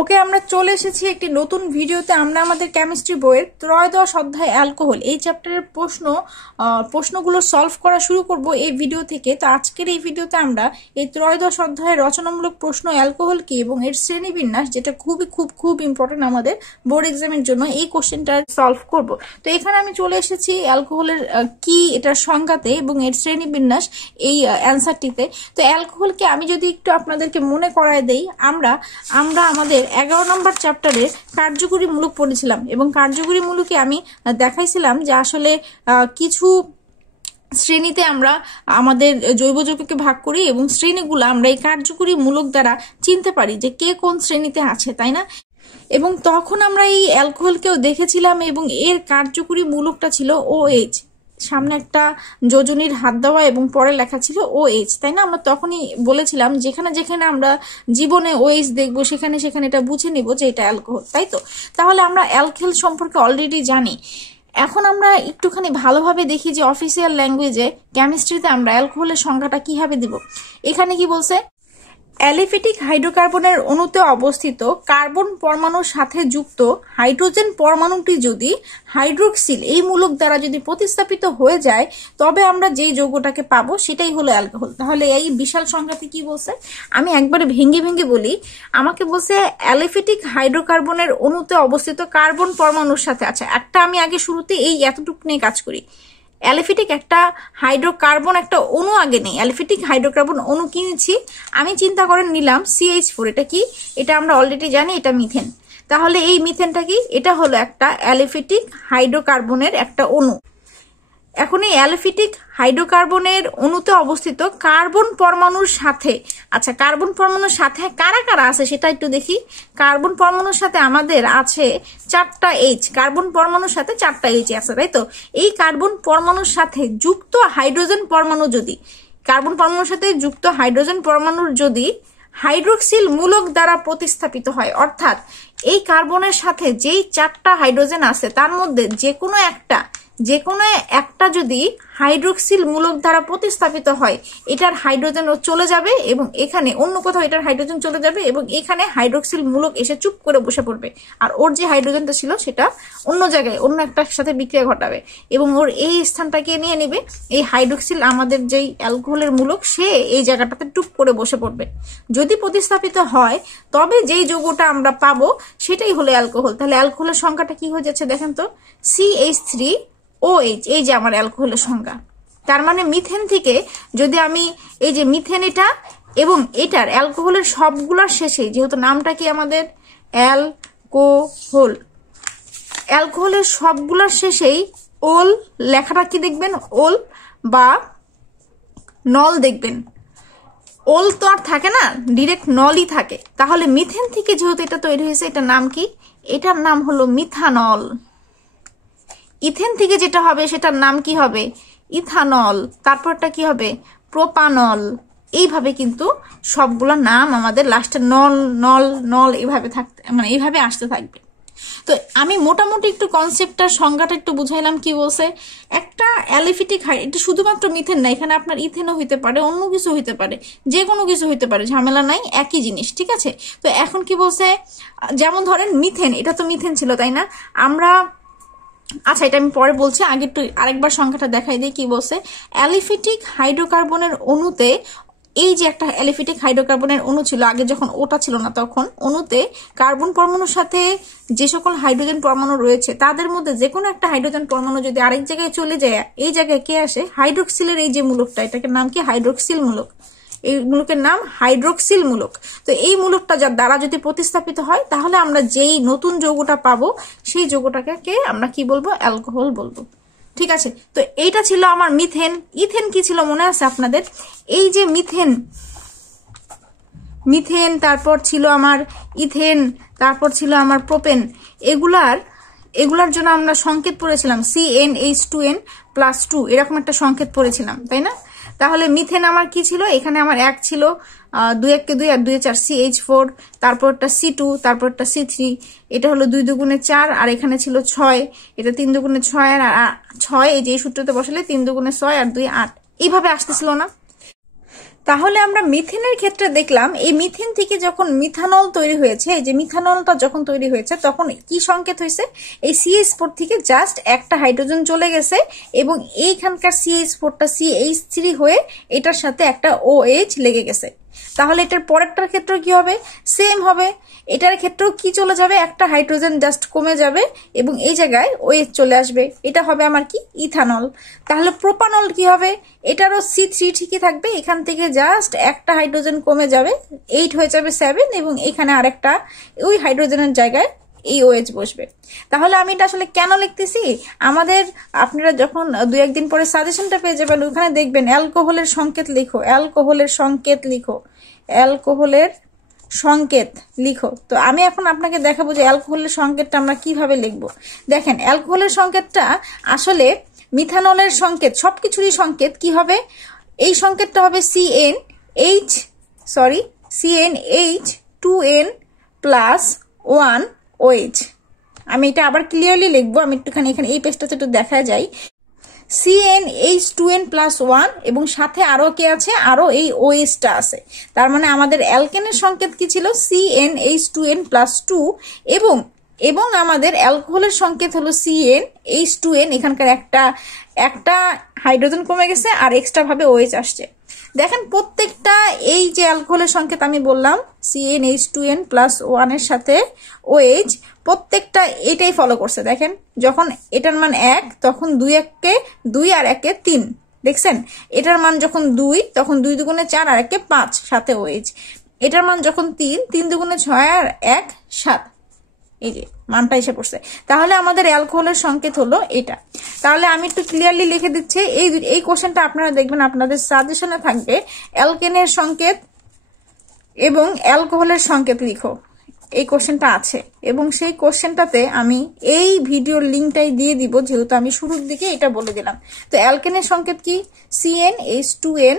ওকে আমরা চলে এসেছি একটি নতুন ভিডিওতে। আমরা আমাদের কেমিস্ট্রি বইয়ের ত্রয়োদশ অধ্যায় অ্যালকোহল এই চ্যাপ্টারের প্রশ্নগুলো সলভ করা শুরু করব এই ভিডিও থেকে। তো আজকের এই ভিডিওতে আমরা এই ত্রয়োদশ অধ্যায়ের রচনামূলক প্রশ্ন অ্যালকোহল কি এবং এর শ্রেণীবিন্যাস, যেটা খুব ইম্পর্টেন্ট আমাদের বোর্ড এক্সামের জন্য, এই কোশ্চেনটা সলভ করব। তো এখানে আমি চলে এসেছি অ্যালকোহলের কি এটার সংজ্ঞাতে এবং এর শ্রেণীবিন্যাস এই অ্যান্সারটিতে। তো অ্যালকোহলকে আমি যদি একটু আপনাদেরকে মনে করায় দেই, আমরা আমাদের 11 নম্বর চ্যাপ্টারের কার্যকরী মূলক পড়েছিলাম এবং কার্যকরী মূলকে আমি দেখাইছিলাম যে আসলে কিছু শ্রেণীতে আমরা আমাদের জৈব যৌগকে ভাগ করি এবং শ্রেণীগুলো আমরা এই কার্যকরী মূলক দ্বারা চিনতে পারি যে কে কোন শ্রেণীতে আছে, তাই না? এবং তখন আমরা এই অ্যালকোহলকেও দেখেছিলাম এবং এর কার্যকরী মূলকটা ছিল OH, সামনে একটা যোজনীর হাত দেওয়া এবং পরে লেখা ছিল OH, তাই না? আমরা তখনই বলেছিলাম যেখানে যেখানে আমরা জীবনে OH দেখবো সেখানে সেখানে এটা বুঝে নিব যে এটা অ্যালকোহল, তাই তো? তাহলে আমরা অ্যালকোহল সম্পর্কে অলরেডি জানি। এখন আমরা একটুখানি ভালোভাবে দেখি যে অফিসিয়াল ল্যাঙ্গুয়েজে কেমিস্ট্রিতে আমরা অ্যালকোহলের সংজ্ঞাটা কিভাবে দিব। এখানে কি বলছে? অ্যালিফেটিক হাইড্রোকার্বনের অণুতে অবস্থিত কার্বন পরমাণুর সাথে যুক্ত হাইড্রোজেন পরমাণুটি যদি হাইড্রোক্সিল এই মূলক দ্বারা যদি প্রতিস্থাপিত হয়ে যায়, তবে আমরা যেই যৌগটাকে পাবো সেটাই হলো অ্যালকোহল। তাহলে এই বিশাল সংখ্যাতে কি বলছে আমি একবারে ভেঙে ভেঙে বলি। আমাকে বলছে অ্যালিফেটিক হাইড্রোকার্বনের অণুতে অবস্থিত কার্বন পরমাণুর সাথে, আচ্ছা একটা আমি আগে শুরুতে এই এতটুকু নিয়ে কাজ করি। অ্যালিফেটিক একটা হাইড্রোকার্বন একটা অণু আগে নেই, অ্যালিফেটিক হাইড্রোকার্বন অণু কিনেছি আমি, চিন্তা করে নিলাম CH4, এটা কি? এটা আমরা অলরেডি জানি এটা মিথেন। তাহলে এই মিথেনটা কি? এটা হলো একটা অ্যালিফেটিক হাইড্রোকার্বনের একটা অণু। এখন এই অ্যালিফেটিক হাইড্রোকার্বনের অণুতে অবস্থিত কার্বন পরমাণুর সাথে, আচ্ছা কার্বন পরমাণুর সাথে কারা কারা আছে সেটা একটু দেখি। কার্বন পরমাণুর সাথে আমাদের আছে 4টা H, কার্বন পরমাণুর সাথে 4টা H আছে, তাই তো? এই কার্বন পরমাণুর সাথে যুক্ত হাইড্রোজেন পরমাণু যদি, কার্বন পরমাণুর সাথে যুক্ত হাইড্রোজেন পরমাণুর যদি হাইড্রোক্সিল মূলক দ্বারা প্রতিস্থাপিত হয়, অর্থাৎ এই কার্বনের সাথে যেই 4টা হাইড্রোজেন আছে তার মধ্যে যে কোনো একটা যদি হাইড্রোক্সিল মূলক দ্বারা প্রতিস্থাপিত হয়, এটার হাইড্রোজেন চলে যাবে এবং এখানে অন্য কোথাও এটার হাইড্রোজেন চলে যাবে এবং এখানে হাইড্রোক্সিল মূলক এসে চুপ করে বসে পড়বে আর ওর যে হাইড্রোজেনটা ছিল সেটা অন্য জায়গায় অন্য একটার সাথে বিক্রিয়া ঘটাবে এবং ওর এই স্থানটাকে নিয়ে নেবে। এই হাইড্রোক্সিল আমাদের যেই অ্যালকোহলের মূলক, সে এই জায়গাটাতে টুপ করে বসে পড়বে। যদি প্রতিস্থাপিত হয় তবে যেই যৌগটা আমরা পাবো সেটাই হলো অ্যালকোহল। তাহলে অ্যালকোহলের সংখ্যাটা কি হয়ে যাচ্ছে দেখেন তো, CH3OH, এই যে আমার অ্যালকোহলের সংজ্ঞা। তার মানে মিথেন থেকে যদি আমি এই যে মিথেন এটা এবং এটার অ্যালকোহলের সবগুলার শেষে, যেহেতু নামটা কি আমাদের অ্যালকোহল, অ্যালকোহলের সবগুলার শেষেই ওল লেখাটা কি দেখবেন, ওল বা নল দেখবেন। ওল তো আর থাকে না, ডিরেক্ট নলই থাকে। তাহলে মিথেন থেকে যেহেতু এটা তৈরি হয়েছে, এটার নাম কি? এটার নাম হলো মিথানল। ইথেন থেকে যেটা হবে সেটার নাম কি হবে? ইথানল। তারপরটা কি হবে? প্রোপানল। এইভাবে কিন্তু সবগুলো নাম আমাদের লাস্টে নল নল নল এইভাবে থাকতে, মানে এইভাবে আসতে থাকবে। তো আমি মোটামুটি একটু কনসেপ্টটার সংজ্ঞাটা একটু বুঝাইলাম। কি বলছে? একটা অ্যালিফেটিক এটা শুধুমাত্র মিথেন না, এখানে আপনার ইথেনও হইতে পারে, অন্য কিছু হইতে পারে, যে কোনো কিছু হইতে পারে, ঝামেলা নাই, একই জিনিস, ঠিক আছে? তো এখন কি বলছে, যেমন ধরেন মিথেন, এটা তো মিথেন ছিল, তাই না? আমরা, আচ্ছা এটা আমি পরে বলছি, আগে একটু আরেকবার সংখ্যাটা দেখাই দিই। কি বলছে? অ্যালিফেটিক হাইড্রোকার্বনের অণুতে, এই যে একটা অ্যালিফেটিক হাইড্রোকার্বনের অণু ছিল আগে, যখন ওটা ছিল না তখন, অণুতে কার্বন পরমাণুর সাথে যে সকল হাইড্রোজেন পরমাণু রয়েছে তাদের মধ্যে যে কোনো একটা হাইড্রোজেন পরমাণু যদি আরেক জায়গায় চলে যায়, এই জায়গায় কে আসে? হাইড্রোক্সিলের এই যে মূলকটা, এটাকে নাম কি? হাইড্রোক্সিল মূলক। এই মূলকের নাম হাইড্রোক্সিল মূলক। তো এই মূলকটা যার দ্বারা যদি প্রতিস্থাপিত হয়, তাহলে আমরা যেই নতুন যৌগটা পাবো সেই যৌগটাকে আমরা কি বলবো? অ্যালকোহল বলবো, ঠিক আছে? তো এইটা ছিল আমার মিথেন। ইথেন কি ছিল মনে আছে আপনাদের? এই যে মিথেন, তারপর ছিল আমার ইথেন, তারপর ছিল আমার প্রোপেন। এগুলার জন্য আমরা সংকেত পড়েছিলাম CnH2n+2, এরকম একটা সংকেত পড়েছিলাম, তাই না? তাহলে মিথেন আমার কি ছিল? এখানে আমার 1 ছিল, 2 1 কে 2 আর 2 এ 4, CH4, তারপরটা C2, তারপরটা C3, এটা হলো 2 2 4 আর এখানে ছিল 6, এটা 3 2 6 আর 6, এই যে সূত্রতে বসালে 3 2 6 আর 2 8, এইভাবে আসতেছিল না? তাহলে আমরা মিথেনের ক্ষেত্রে দেখলাম এই মিথেন থেকে যখন মিথানল তৈরি হয়েছে, এই যে মিথানলটা যখন তৈরি হয়েছে তখন কি সংকেত হয়েছে, এই CH4 থেকে জাস্ট একটা হাইড্রোজেন চলে গেছে এবং এইখানকার CH4টা CH3 হয়ে এটার সাথে একটা OH লেগে গেছে। তাহলে এটার পরেরটার ক্ষেত্রে কি হবে, সেম হবে। এটার ক্ষেত্রেও কি চলে যাবে, একটা হাইড্রোজেন জাস্ট কমে যাবে এবং এই জায়গায় OH চলে আসবে, এটা হবে আমার কি ইথানল। তাহলে প্রোপানল কি হবে, এটারও C3 ঠিকই থাকবে, এখান থেকে জাস্ট একটা হাইড্রোজেন কমে যাবে, 8 হয়ে যাবে 7 এবং এখানে আরেকটা ওই হাইড্রোজেনের জায়গায় এই OH বসবে। তাহলে আমি এটা আসলে কেন লিখতেছি, আমাদের আপনারা যখন 2-1 দিন পরে সাজেশনটা পেয়ে যাবেন, ওখানে দেখবেন অ্যালকোহলের সংকেত লিখো, অ্যালকোহলের সংকেত লিখো, অ্যালকোহলের সংকেত লিখো। তো আমি এখন আপনাকে দেখাবো যে অ্যালকোহলের সংকেতটা আমরা কিভাবে লিখবো। দেখেন অ্যালকোহলের সংকেতটা আসলে মিথানলের সংকেত, সবকিছুরই সংকেত কি হবে, এই সংকেতটা হবে CnH2n + 1 OH। আমি এটা আবার ক্লিয়ারলি লিখবো, আমি একটুখানি এখানে এই পেজটাতে একটু দেখা যায়, CnH2n + 1 এবং সাথে আরো কে আছে, আরো এই OH-টা আছে। তার মানে আমাদের অ্যালকেনের সংকেত কি ছিল, CnH2n + 2 এবং আমাদের অ্যালকোহলের সংকেত হলো CnH2n, এখানকার একটা হাইড্রোজেন কমে গেছে আর এক্সট্রা ভাবে OH আসছে। দেখেন প্রত্যেকটা এই যে অ্যালকোহলের সংকেত আমি বললাম CnH2n + 1 এর সাথে OH, প্রত্যেকটা এটাই ফলো করছে। দেখেন যখন এটার মান 1 তখন 2 আর 1 3, দেখছেন এটার মান যখন 2 তখন 2 দুগুণে 4 আর 1 5 সাথে OH, এটার মান যখন 3 দুগুণে 6 আর 1 7, এই যে মানটা এসে পড়ছে। তাহলে আমাদের অ্যালকোহলের সংকেত হলো এটা। তাহলে আমি একটু ক্লিয়ারলি লিখে দিচ্ছি, এই কোশ্চেনটা আপনারা দেখবেন আপনাদের সাজেশনে থাকবে, অ্যালকেনের সংকেত এবং অ্যালকোহলের সংকেত লিখো, এই কোশ্চেনটা আছে এবং সেই কোশ্চেনটাতে আমি এই ভিডিওর লিঙ্কটাই দিয়ে দিব, যেহেতু আমি শুরুর দিকে এটা বলে দিলাম। তো অ্যালকেনের সংকেত কি, CnH2n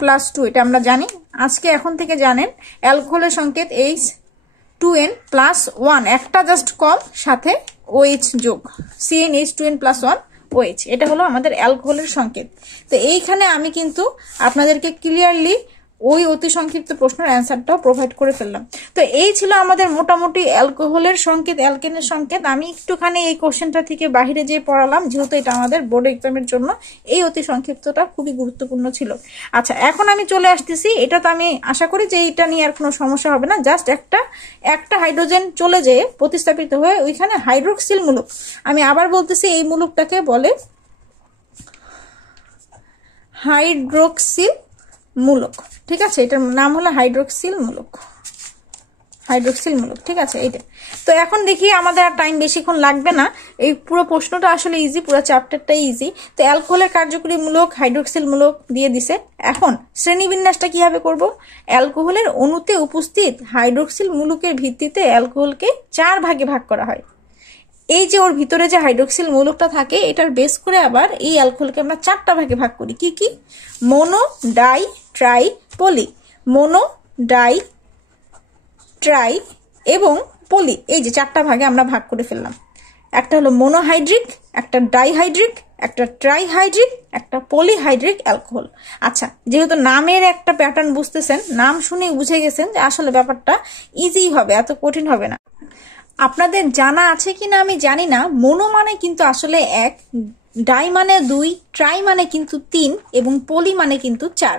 + 2, এটা আমরা জানি, আজকে এখন থেকে জানেন। অ্যালকোহলের সংকেত H2n + 1, একটা জাস্ট কম সাথে OH যোগ, CnH2n + 1 OH, এটা হলো আমাদের অ্যালকোহলের সংকেত। তো এইখানে আমি কিন্তু আপনাদেরকে ক্লিয়ারলি ওই অতি সংক্ষিপ্ত প্রশ্নের অ্যান্সারটাও প্রোভাইড করে ফেললাম। তো এই ছিল আমাদের মোটামুটি অ্যালকোহলের সংকেত, অ্যালকেনের সংকেত। আমি একটুখানি এই কোশ্চেনটা থেকে বাইরে যেয়ে পড়ালাম, যেহেতু এটা আমাদের বোর্ড এক্সামের জন্য এই অতি সংক্ষিপ্তটা খুবই গুরুত্বপূর্ণ ছিল। আচ্ছা এখন আমি চলে আসতেছি, এটা তো আমি আশা করি যে এটা নিয়ে আর কোনো সমস্যা হবে না, জাস্ট একটা হাইড্রোজেন চলে যেয়ে প্রতিস্থাপিত হয়ে ওইখানে হাইড্রোক্সিল মূলক, আমি আবার বলতেছি এই মূলকটাকে বলে হাইড্রোক্সিল মূলক, ঠিক আছে, এটার নাম হলো হাইড্রোক্সিল মূলক, হাইড্রোক্সিল মূলক, ঠিক আছে এইটা। তো এখন দেখি আমাদের আর টাইম বেশিক্ষণ লাগবে না, এই পুরো প্রশ্নটা আসলে ইজি, পুরো চ্যাপ্টারটাই ইজি। তো অ্যালকোহলের কার্যকরী মূলক হাইড্রোক্সিল মূলক দিয়ে দিছে। এখন শ্রেণীবিন্যাসটা কিভাবে করব, অ্যালকোহলের অণুতে উপস্থিত হাইড্রোক্সিল মূলকের ভিত্তিতে অ্যালকোহলকে 4 ভাগে ভাগ করা হয়। এই যে ওর ভিতরে যে হাইড্রোক্সিল মৌলকটা থাকে এটার বেস করে আবার এই অ্যালকোহলকে আমরা 4টা ভাগে ভাগ করি, কি কি, মোনো, ডাই, ট্রাই, পলি। মোনো, ডাই, ট্রাই এবং পলি, এই যে 4টা ভাগে আমরা ভাগ করে ফেললাম। একটা হলো মোনোহাইড্রিক, একটা ডাইহাইড্রিক, একটা ট্রাইহাইড্রিক, একটা পলিহাইড্রিক অ্যালকোহল। আচ্ছা যেহেতু নামের একটা প্যাটার্ন বুঝতেছেন, নাম শুনেই বুঝে গেছেন যে আসলে ব্যাপারটা ইজি হবে, এত কঠিন হবে না। আপনাদের জানা আছে কিনা আমি জানি না, মোনো মানে কিন্তু আসলে 1, ডাই মানে 2, ট্রাই মানে কিন্তু 3 এবং পলি মানে কিন্তু 4।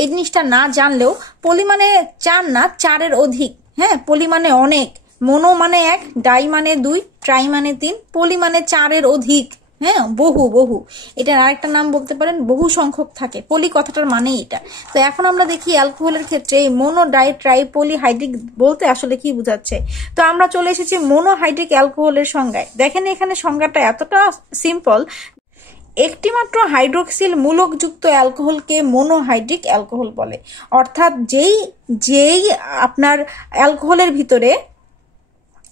এই জিনিসটা না জানলেও, পলি মানে 4 না 4-এর অধিক, হ্যাঁ, পলি মানে অনেক, মোনো মানে 1, ডাই মানে 2, ট্রাই মানে 3, পলি মানে 4-এর অধিক, হ্যাঁ, বহু। এটার আরেকটা নাম বলতে পারেন বহু সংখ্যক থাকে, পলি কথাটার মানে এটা। তো এখন আমরা দেখি অ্যালকোহলের ক্ষেত্রে এই মোনো, ডাই, ট্রাই, পলিহাইড্রিক বলতে আসলে কি বোঝাচ্ছে। তো আমরা চলে এসেছি মোনোহাইড্রিক অ্যালকোহলের সংজ্ঞায়। দেখেন এখানে সংজ্ঞাটা এতটা সিম্পল, একটি মাত্র হাইড্রোক্সিল মূলকযুক্ত অ্যালকোহলকে মোনোহাইড্রিক অ্যালকোহল বলে। অর্থাৎ যেই আপনার অ্যালকোহলের ভিতরে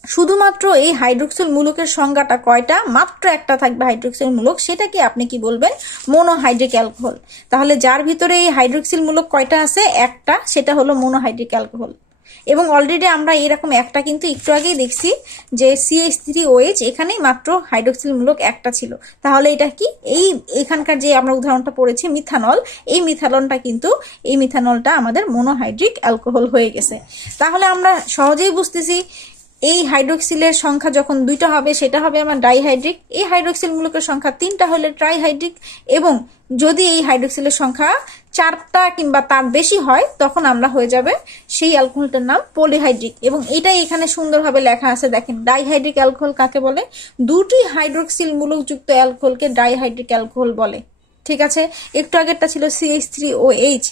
শুধুমাত্র এই হাইড্রোক্সিল মূলকের সংজ্ঞাটা কয়টা, মাত্র একটা থাকবে হাইড্রোক্সিল মূলক, সেটাকে আপনি কি বলবেন, মোনোহাইড্রিক অ্যালকোহল। তাহলে যার ভিতরে এই হাইড্রোক্সিল মূলক কয়টা আছে, একটা, সেটা হলো মোনোহাইড্রিক অ্যালকোহল। এবং অলরেডি আমরা এরকম একটা কিন্তু একটু আগেই দেখছি যে CH3OH এখানেই মাত্র হাইড্রক্সিল মূলক একটা ছিল। তাহলে এটা কি, এখানকার যে আমরা উদাহরণটা পড়েছি মিথানল, এই মিথানলটা আমাদের মনোহাইড্রিক অ্যালকোহল হয়ে গেছে। তাহলে আমরা সহজেই বুঝতেছি এই হাইড্রক্সিলের সংখ্যা যখন 2টা হবে সেটা হবে আমার ডাইহাইড্রিক, এই হাইড্রক্সিল মূলকের সংখ্যা 3টা হলে ট্রাইহাইড্রিক, এবং যদি এই হাইড্রক্সিলের সংখ্যা 4টা কিংবা তার বেশি হয় তখন আমরা হয়ে যাবে সেই অ্যালকোহলটার নাম পলিহাইড্রিক। এবং এটাই এখানে সুন্দরভাবে লেখা আছে, দেখেন ডাইহাইড্রিক অ্যালকোহল কাকে বলে, 2টি হাইড্রক্সিল মূলকযুক্ত অ্যালকোহলকে ডাইহাইড্রিক অ্যালকোহল বলে। ঠিক আছে, একটু আগেরটা ছিল CH3OH।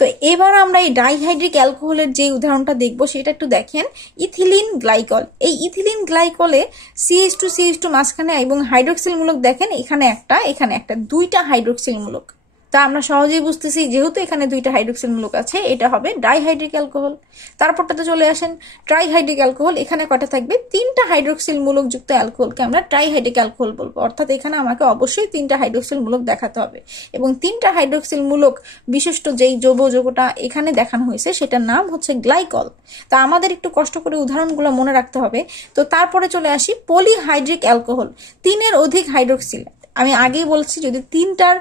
তো এবার আমরা এই ডাইহাইড্রিক অ্যালকোহলের যে উদাহরণটা দেখবো সেটা একটু দেখেন, ইথিলিন গ্লাইকল। এই ইথিলিন গ্লাইকলে CH2 মাঝখানে এবং হাইড্রক্সিল মূলক দেখেন এখানে একটা 2টা হাইড্রক্সিল মূলক। তা আমরা সহজেই বুঝতেছি যেহেতু এখানে 2টা হাইড্রক্সিল মূলক আছে এটা হবে ডাইহাইড্রিক অ্যালকোহল। তারপরটাতে চলে আসেন ট্রাইহাইড্রিক অ্যালকোহল, এখানে কয়টা থাকবে, 3টা হাইড্রক্সিল মূলক যুক্ত অ্যালকোহলকে আমরা ট্রাইহাইড্রিক অ্যালকোহল বলবো। অর্থাৎ এখানে আমাকে অবশ্যই 3টা হাইড্রক্সিল মূলক দেখাতে হবে, এবং 3টা হাইড্রক্সিল মূলক বিশিষ্ট যেই যৌগটা এখানে দেখানো হয়েছে সেটার নাম হচ্ছে গ্লাইকল। তা আমাদের একটু কষ্ট করে উদাহরণগুলো মনে রাখতে হবে। তো তারপরে চলে আসি পলিহাইড্রিক অ্যালকোহল, 3-এর অধিক হাইড্রক্সিল। আমি আগেই বলছি যদি 3টার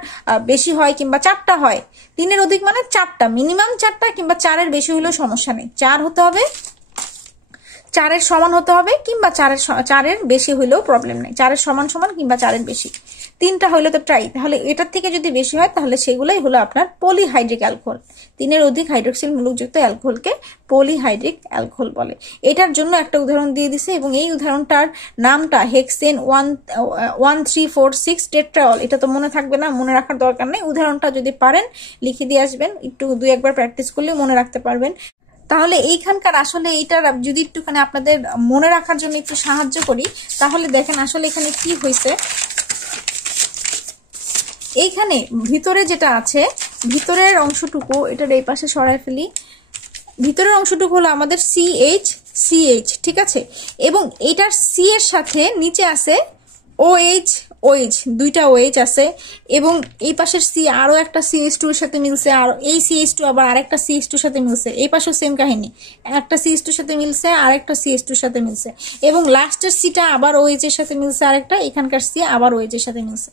বেশি হয় কিংবা 4টা হয়, 3-এর অধিক মানে 4টা, মিনিমাম 4টা কিংবা 4-এর বেশি হলেও সমস্যা নেই, 4 হতে হবে, 4-এর সমান হতে হবে, কিংবা 4-এর বেশি হলেও প্রবলেম নেই, 4-এর সমান কিংবা 4-এর বেশি, 3টা হইলে তো ট্রাই। তাহলে এটার থেকে যদি বেশি হয় তাহলে সেগুলোই হলো আপনার পলিহাইড্রিক অ্যালকোহল। 3-এর অধিক হাইড্রক্সিল মূলকযুক্ত অ্যালকোহলকে পলিহাইড্রিক অ্যালকোহল বলে। এটার জন্য একটা উদাহরণ দিয়ে দিছে, এবং এই উদাহরণটার নামটা হেক্সেন 1346 টেট্রাঅল। এটা তো মনে থাকবে না, মনে রাখার দরকার নেই, উদাহরণটা যদি পারেন লিখে দিয়ে আসবেন, একটু 2-1বার প্র্যাকটিস করলে মনে রাখতে পারবেন। তাহলে এইখানকার আসলে এইটার যদি একটুখানি আপনাদের মনে রাখার জন্য একটু সাহায্য করি, তাহলে দেখেন আসলে এখানে কি হয়েছে। এইখানে ভিতরে যেটা আছে, ভিতরের অংশটুকু এটার এই পাশে সরাই ফেলি, ভিতরের অংশটুকু হলো আমাদের CH, ঠিক আছে, এবং এটার C এর সাথে নিচে আছে OH, 2টা OH আছে, এবং এই পাশের C আরো একটা CH2 এর সাথে মিলছে, আর এই CH2 আবার আরেকটা CH2 এর সাথে মিলছে, এই পাশেও সেম কাহিনী, একটা CH2 এর সাথে মিলছে আর একটা CH2 এর সাথে মিলছে, এবং লাস্টের Cটা আবার OH এর সাথে মিলছে আরেকটা, এখানকার C আবার OH এর সাথে মিলছে।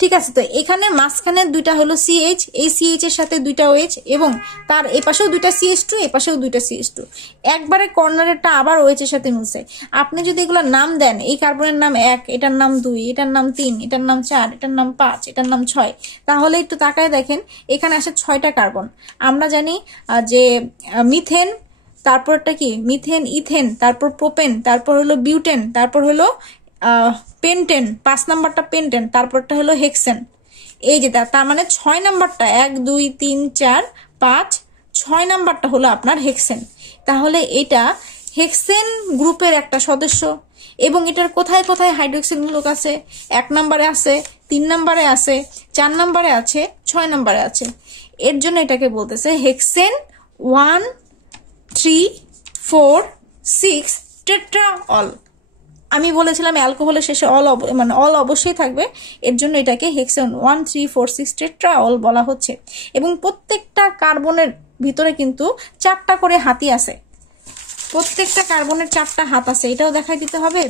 ঠিক আছে, তো এখানে মাঝখানের 2টা হলো CH, এই CH এর সাথে 2টা OH, এবং তার এই পাশেও 2টা CH2, এই পাশেও 2টা CH2, একবারে কর্নারেরটা আবার OH এর সাথে মিলছে। আপনি যদি এগুলো নাম দেন, এই কার্বনের নাম 1, এটার নাম 2, এটার নাম 3, এটার নাম 4, এটার নাম 5, এটার নাম 6, তাহলে একটু তাকায় দেখেন এখানে আসে 6টা কার্বন। আমরা জানি যে মিথেন, তারপরটা কি মিথেন, ইথেন, তারপর প্রোপেন, তারপর হলো বিউটেন, তারপর হলো পেন্টেন, 5 নাম্বারটা পেন্টেন, তারপরটা হলো হেক্সেন। এই যে তার মানে 6 নাম্বারটা 1 2 3 4 5 6 নাম্বারটা হলো আপনার হেক্সেন। তাহলে এটা হেক্সেন গ্রুপের একটা সদস্য, এবং এটার কোথায় কোথায় হাইড্রক্সিল মূলক আছে, 1 নম্বরে আছে, 3 নম্বরে আছে, 4 নম্বরে আছে, 6 নম্বরে আছে। এর জন্য এটাকে বলতেছে হেক্সেন 1 3 4 6 টেট্রাঅল। আমি বলেছিলাম অ্যালকোহলের শেষে অল অবশ্যই থাকবে, এর জন্য এটাকে হেক্সেন 1 3 4 6 টেট্রাঅল বলা হচ্ছে। এবং প্রত্যেকটা কার্বনের ভিতরে কিন্তু 4টা করে হাতি আছে, প্রত্যেকটা কার্বনের 4টা হাত আছে, এটাও দেখাই দিতে হবে।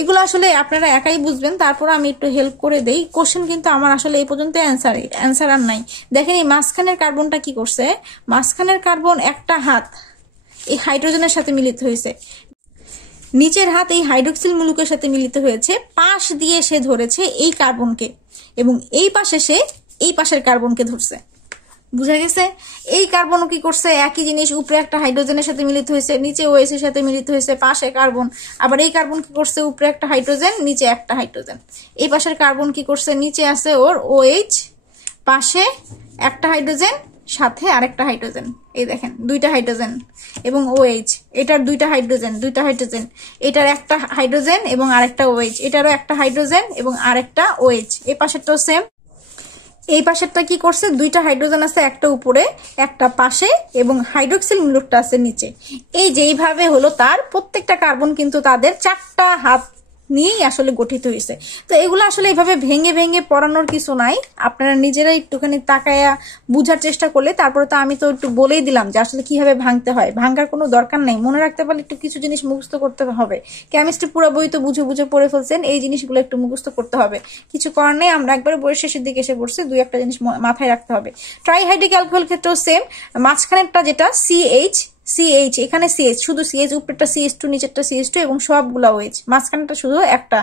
এগুলো আসলে আপনারা একাই বুঝবেন, তারপর আমি একটু হেল্প করে দেই। কোশ্চেন কিন্তু আমার আসলে এই পর্যন্ত অ্যান্সার আর নাই। দেখেন এই মাঝখানের কার্বনটা কি করছে, মাঝখানের কার্বন একটা হাত এই হাইড্রোজেনের সাথে মিলিত হয়েছে, নিচের হাত এই হাইড্রক্সিল মূলকের সাথে মিলিত হয়েছে, পাশ দিয়ে সে ধরেছে এই কার্বনকে, এবং এই পাশে সে এই পাশের কার্বনকে ধরছে। বুঝা গেছে? এই কার্বনও কি করছে, একই জিনিস, উপরে একটা হাইড্রোজেনের সাথে মিলিত হয়েছে, নিচে OH এর সাথে মিলিত হয়েছে, পাশে কার্বন। আবার এই কার্বন কি করছে, উপরে একটা হাইড্রোজেন, নিচে একটা হাইড্রোজেন। এই পাশের কার্বন কি করছে, নিচে আছে ওর OH, পাশে একটা হাইড্রোজেন, সাথে আরেকটা হাইড্রোজেন। এই দেখেন 2টা হাইড্রোজেন এবং OH, এটার 2টা হাইড্রোজেন, এটার একটা হাইড্রোজেন এবং আরেকটা OH, এটারও একটা হাইড্রোজেন এবং আরেকটা OH। এই পাশেরটাও সেম। এই পাশেরটা কি করছে, 2টা হাইড্রোজেন আছে, একটা উপরে একটা পাশে, এবং হাইড্রক্সিল মূলকটা আছে নিচে। এই যে এইভাবে হলো তার প্রত্যেকটা কার্বন কিন্তু তাদের 4টা হাত নিয়েই আসলে গঠিত হয়েছে। তো এগুলো আসলে এভাবে ভেঙে ভেঙে পড়ানোর কিছু নাই, আপনারা নিজেরাই একটুখানি তাকায়া বুঝার চেষ্টা করলে। তারপরে তো আমি তো একটু বলেই দিলাম যে আসলে কিভাবে ভাঙতে হয়, ভাঙার কোনো দরকার নেই, মনে রাখতে পারলে একটু কিছু জিনিস মুখস্থ করতে হবে। কেমিস্ট্রি পুরো বই তো বুঝে বুঝে পড়ে ফেলছেন, এই জিনিসগুলো একটু মুখস্থ করতে হবে, কিছু করার নেই। আমরা একবারে বইয়ের শেষের দিকে এসে পড়ছি, দুই একটা জিনিস মাথায় রাখতে হবে। ট্রাইহাইড্রিক অ্যালকোহল ক্ষেত্রেও সেম, মাঝখানেরটা যেটা সিএইচ, এখানে সিএইচ, শুধু সিএইচ, উপরেরটা সিএইচ টু, নিচেরটা সিএইচ টু, এবং সবগুলা ওএইচ, মাঝখানটা শুধু একটা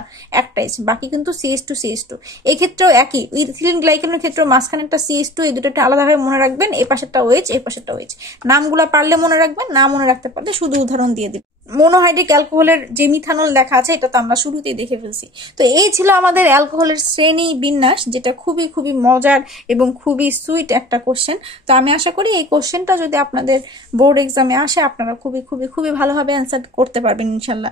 এইচ, বাকি কিন্তু সিএইচ টু। এই ক্ষেত্রেও একই, ইথিলিন গ্লাইকোলের ক্ষেত্রেও মাঝখানেরটা সিএইচ টু, এই দুটোটা আলাদাভাবে মনে রাখবেন, এই পাশেরটা ওএইচ, এই পাশেরটা ওএইচ। নামগুলা পারলে মনে রাখবেন, না মনে রাখতে পারলে শুধু উদাহরণ দিয়ে দিবেন। মোনোহাইড্রিক অ্যালকোহলের যে মিথানল লেখা আছে এটা তো আমরা শুরুতেই দেখে ফেলছি। তো এই ছিল আমাদের অ্যালকোহলের শ্রেণী বিন্যাস, যেটা খুবই খুবই মজার এবং খুবই সুইট একটা কোশ্চেন। তো আমি আশা করি এই কোশ্চেনটা যদি আপনাদের বোর্ড এক্সামে আসে আপনারা খুবই খুবই খুবই ভালোভাবে অ্যান্সার করতে পারবেন ইনশাল্লাহ।